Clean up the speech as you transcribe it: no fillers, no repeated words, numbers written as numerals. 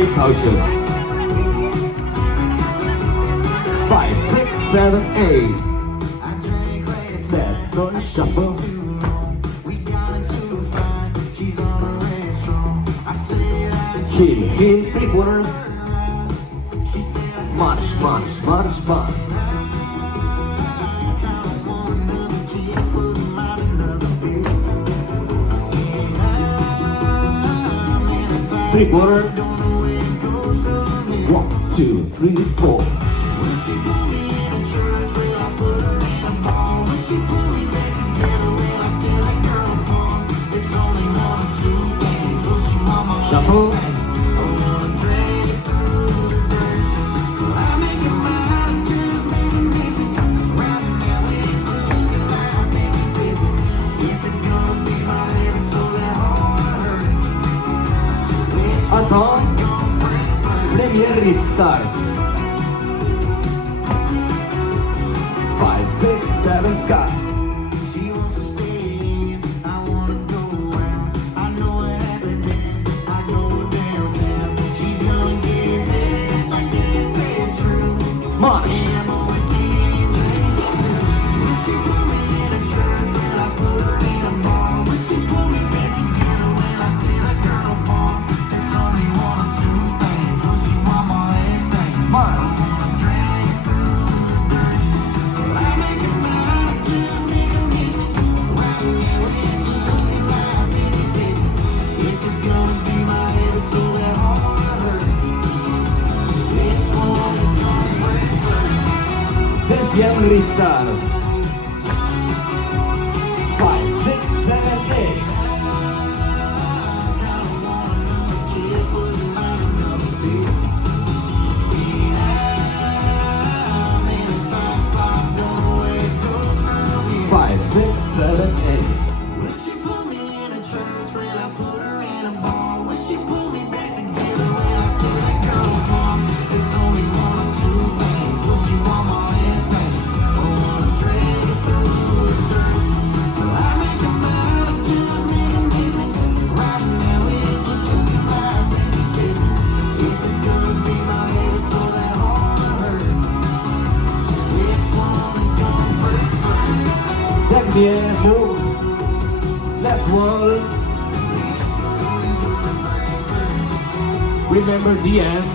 Very cautious. 5, 6, 7, 8. Step, don't shuffle. King, 3/4. March, march, march, march. 3/4. 1, 2, 3, 4. Shuffle. Anton, premier restart. 5, 6, 7, Scott. March. Deuxième restart. 5, 6, 7, 8. Five, 6, 7, 8. Will she put me in a church when I put her in a bar? Will she pull me back together when I tell that girl apart? It's only one or two things. Will she want my instinct? Or wanna drag it through the dirt? Will I make a mind or just make a mistake? Right now it's looking like 50-50. If it's gonna be my head, it's all that hard to hurt. So which one is gonna break first? Dernier mot. Last one. Remember the end.